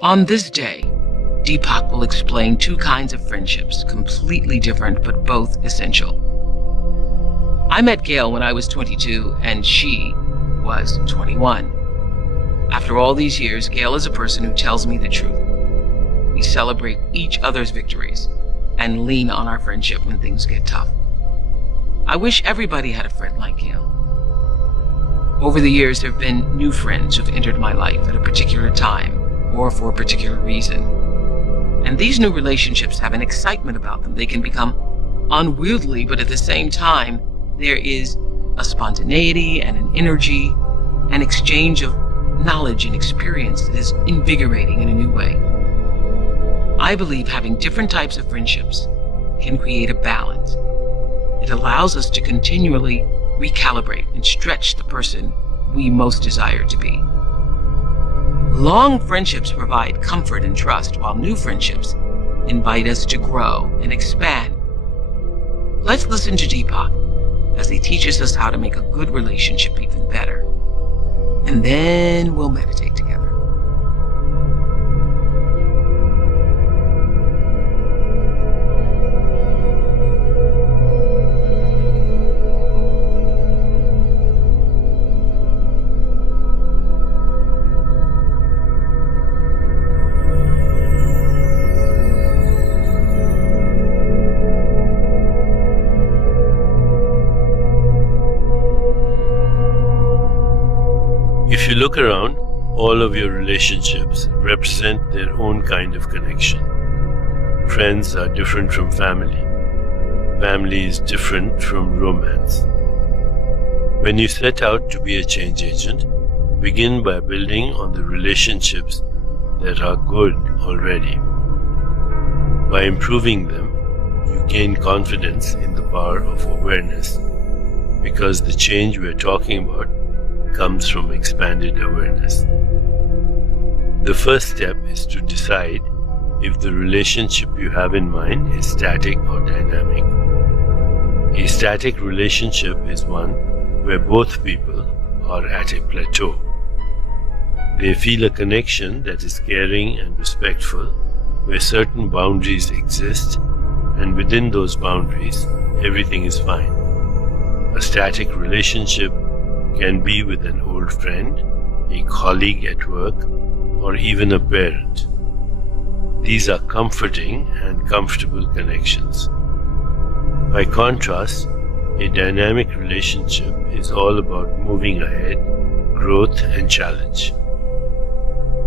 On this day, Deepak will explain two kinds of friendships, completely different but both essential. I met Gail when I was 22 and she was 21. After all these years, Gail is a person who tells me the truth. We celebrate each other's victories and lean on our friendship when things get tough. I wish everybody had a friend like Gail. Over the years, there have been new friends who've entered my life at a particular time or for a particular reason. And these new relationships have an excitement about them. They can become unwieldy, but at the same time, there is a spontaneity and an energy, an exchange of knowledge and experience that is invigorating in a new way. I believe having different types of friendships can create a balance. It allows us to continually recalibrate and stretch the person we most desire to be. Long friendships provide comfort and trust, while new friendships invite us to grow and expand. Let's listen to Deepak as he teaches us how to make a good relationship even better. And then we'll meditate together. If you look around, all of your relationships represent their own kind of connection. Friends are different from family. Family is different from romance. When you set out to be a change agent, begin by building on the relationships that are good already. By improving them, you gain confidence in the power of awareness, because the change we're talking about comes from expanded awareness. The first step is to decide if the relationship you have in mind is static or dynamic. A static relationship is one where both people are at a plateau. They feel a connection that is caring and respectful, where certain boundaries exist, and within those boundaries, everything is fine. A static relationship can be with an old friend, a colleague at work, or even a parent. These are comforting and comfortable connections. By contrast, a dynamic relationship is all about moving ahead, growth, and challenge.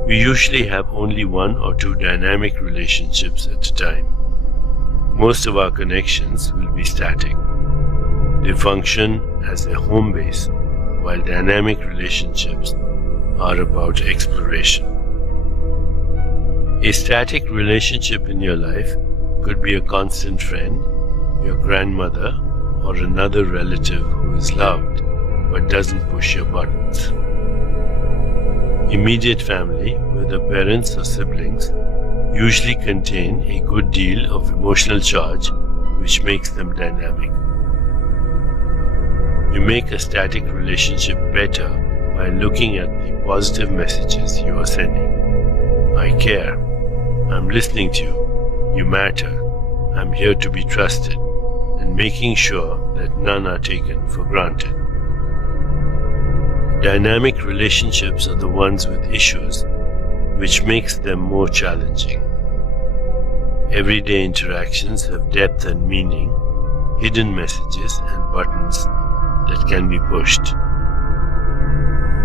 We usually have only one or two dynamic relationships at a time. Most of our connections will be static. They function as a home base, while dynamic relationships are about exploration. A static relationship in your life could be a constant friend, your grandmother, or another relative who is loved but doesn't push your buttons. Immediate family, whether parents or siblings, usually contain a good deal of emotional charge, which makes them dynamic. You make a static relationship better by looking at the positive messages you are sending. I care. I'm listening to you. You matter. I'm here to be trusted, and making sure that none are taken for granted. Dynamic relationships are the ones with issues, which makes them more challenging. Everyday interactions have depth and meaning, hidden messages and buttons that can be pushed.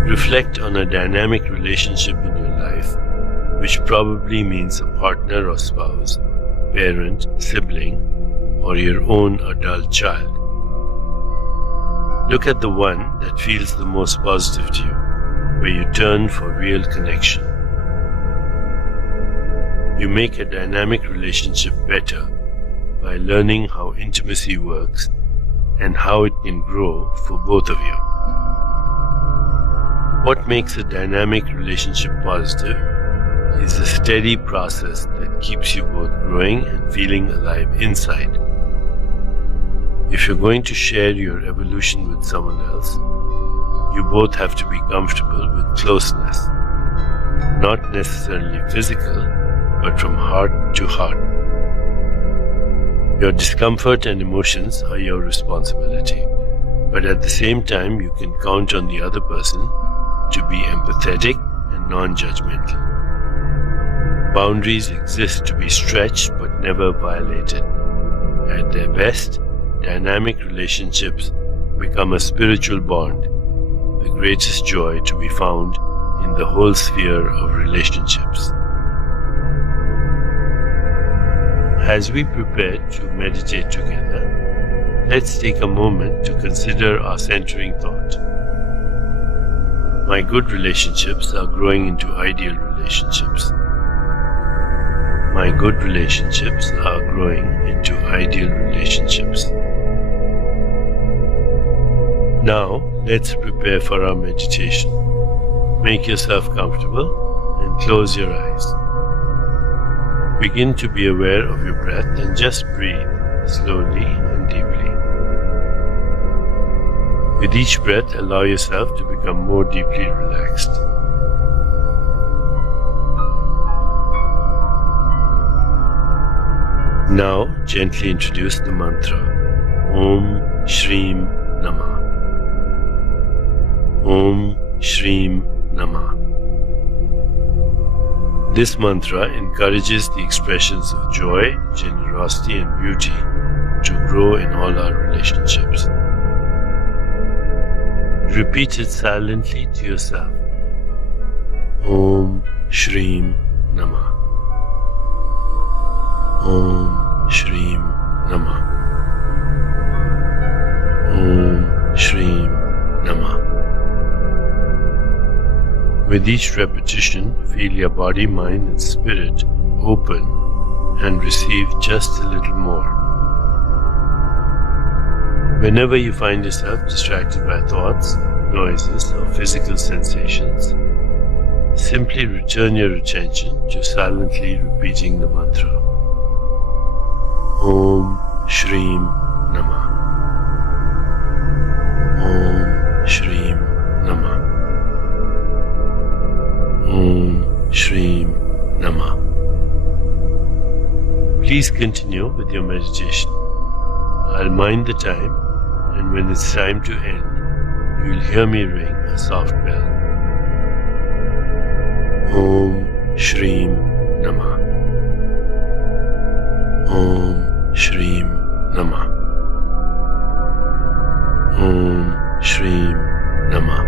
Reflect on a dynamic relationship in your life, which probably means a partner or spouse, parent, sibling, or your own adult child. Look at the one that feels the most positive to you, where you turn for real connection. You make a dynamic relationship better by learning how intimacy works and how it can grow for both of you. What makes a dynamic relationship positive is a steady process that keeps you both growing and feeling alive inside. If you're going to share your evolution with someone else, you both have to be comfortable with closeness. not necessarily physical, but from heart to heart. Your discomfort and emotions are your responsibility, but at the same time, you can count on the other person to be empathetic and non-judgmental. Boundaries exist to be stretched but never violated. At their best, dynamic relationships become a spiritual bond, the greatest joy to be found in the whole sphere of relationships. As we prepare to meditate together, let's take a moment to consider our centering thought. My good relationships are growing into ideal relationships. My good relationships are growing into ideal relationships. Now, let's prepare for our meditation. Make yourself comfortable and close your eyes. Begin to be aware of your breath and just breathe slowly and deeply. With each breath, allow yourself to become more deeply relaxed. Now, gently introduce the mantra Om Shreem Namah. Om Shreem Namah. This mantra encourages the expressions of joy, generosity, and beauty to grow in all our relationships. Repeat it silently to yourself. Om Shreem Namah. Om Shreem Namah. Om Shreem Namah. With each repetition, feel your body, mind, and spirit open and receive just a little more. Whenever you find yourself distracted by thoughts, noises, or physical sensations, simply return your attention to silently repeating the mantra. Om Shreem Namah. Om Shreem Namah. Om Shreem Namah. Please continue with your meditation. I'll mind the time, and when it's time to end, you'll hear me ring a soft bell. Om Shreem Namah. Om Shreem Namah. Om Shreem Namah.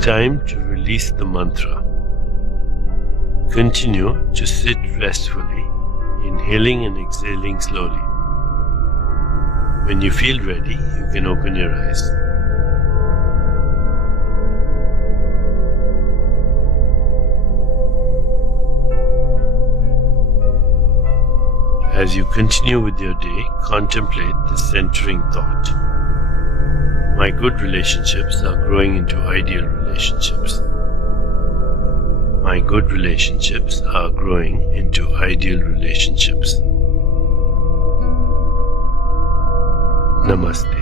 time to release the mantra. Continue to sit restfully, inhaling and exhaling slowly. When you feel ready, you can open your eyes. As you continue with your day, contemplate the centering thought. My good relationships are growing into ideal relationships. My good relationships are growing into ideal relationships. Namaste.